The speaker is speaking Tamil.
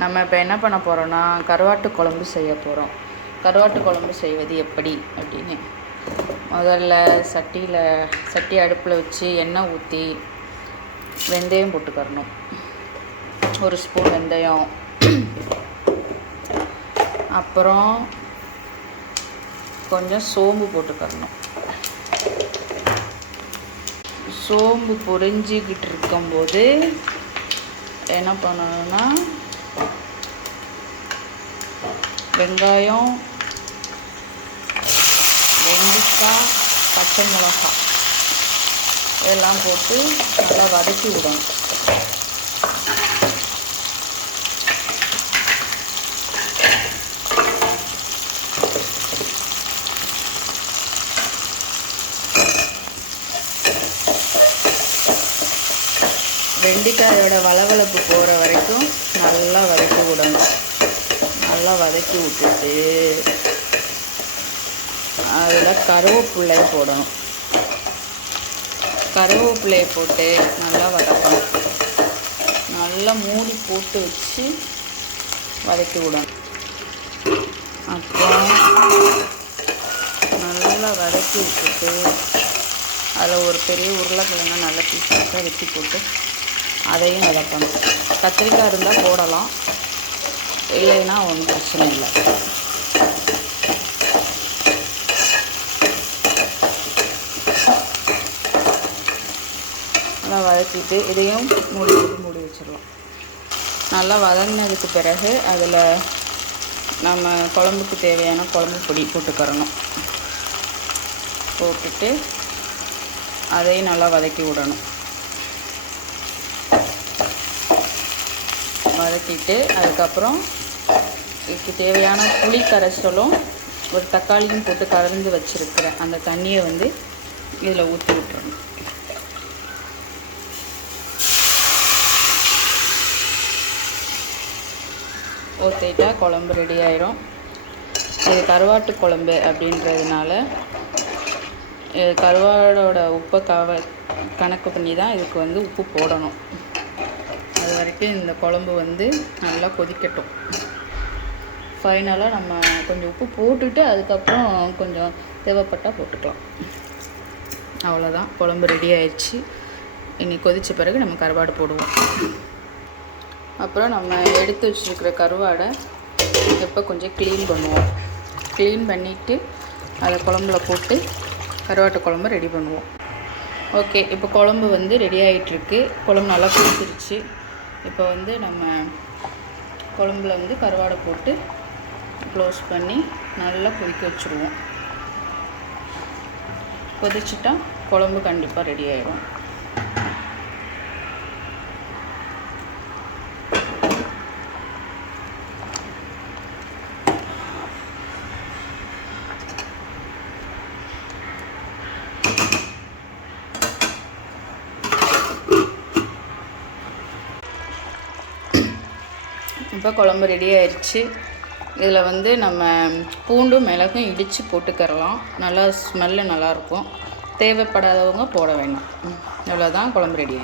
நம்ம இப்போ என்ன பண்ண போகிறோன்னா கருவாட்டு குழம்பு செய்ய போகிறோம் கருவாட்டு குழம்பு செய்வது எப்படி அப்படின்னு. முதல்ல சட்டியில் சட்டி அடுப்பில் வச்சு எண்ணெய் ஊற்றி வெந்தயம் போட்டுக்கறணும். ஒரு ஸ்பூன் வெந்தயம். அப்புறம் கொஞ்சம் சோம்பு போட்டுக்கறணும். சோம்பு பொரிஞ்சிக்கிட்டு இருக்கும்போது என்ன பண்ணணும்னா வெங்காயம் வெண்டிக்காய் பச்சை மிளகாய். இதெல்லாம் போட்டு நல்லா வதக்கி விடணும். வெண்டிக்காயோட வளவளப்பு போகிற வரைக்கும் நல்லா வதக்கி விடணும். நல்லா வதக்கி விட்டுட்டு அதில் கருவேப்பிள்ளையை போடணும். கருவேப்பிள்ளையை போட்டு நல்லா வதக்கணும். நல்லா மூடி போட்டு வச்சு வதக்கி விடணும். அப்புறம் நல்லா வதக்கி விட்டுட்டு அதில் ஒரு பெரிய உருளைக்கிழங்கு நல்லா பீஸாக வெட்டி போட்டு அதையும் வதக்கணும் கத்திரிக்காய் இருந்தால் போடலாம். இல்லைன்னா ஒன்றும் பிரச்சனை இல்லை. நல்லா வதக்கிட்டு இதையும் மூடி போட்டு மூடி வச்சிடலாம். நல்லா வதங்கினதுக்கு பிறகு அதில் நம்ம குழம்புக்கு தேவையான குழம்பு பொடி போட்டுக்கிறணும். போட்டுட்டு அதையும் நல்லா வதக்கி விடணும். வதக்கிட்டு அதுக்கப்புறம் இதுக்கு தேவையான புளி கரைசலும் ஒரு தக்காளியும் போட்டு கலந்து வச்சுருக்கிறேன் அந்த தண்ணியை வந்து இதில் ஊற்றி விட்டுறணும். ஊற்றிட்டா குழம்பு ரெடி ஆயிரும். இது கருவாட்டு குழம்பு அப்படின்றதுனால இது கருவாடோட உப்பை கவ கணக்கு பண்ணி தான் இதுக்கு வந்து உப்பு போடணும். அது வரைக்கும் இந்த குழம்பு வந்து நல்லா கொதிக்கட்டும். ஃபைனலாக நம்ம கொஞ்சம் உப்பு போட்டுட்டு அதுக்கப்புறம் கொஞ்சம் தேவைப்பட்டால் போட்டுக்கலாம். அவ்வளோதான் குழம்பு ரெடி ஆயிடுச்சு. இனி கொதித்த பிறகு நம்ம கருவாடு போடுவோம். அப்புறம் நம்ம எடுத்து வச்சுருக்கிற கருவாடை இப்போ கொஞ்சம் க்ளீன் பண்ணுவோம். க்ளீன் பண்ணிவிட்டு அதை குழம்புல போட்டு கருவாட்டு குழம்பு ரெடி பண்ணுவோம். ஓகே இப்போ குழம்பு வந்து ரெடி ஆகிட்டுருக்கு குழம்பு நல்லா கொதிச்சிருச்சு. இப்போ வந்து நம்ம குழம்புல வந்து கருவாடை போட்டு க்ளோஸ் பண்ணி நல்லா கொதிக்க வச்சுருவோம். கொதிச்சுட்டா குழம்பு கண்டிப்பாக ரெடி ஆகிடும் இப்போ குழம்பு ரெடி ஆயிடுச்சு இதில் வந்து நம்ம பூண்டும் மிளகும் இடித்து போட்டுக்கரலாம் நல்லா ஸ்மெல்லு நல்லாயிருக்கும் தேவைப்படாதவங்க போட வேண்டாம் இவ்வளோதான் குழம்பு ரெடி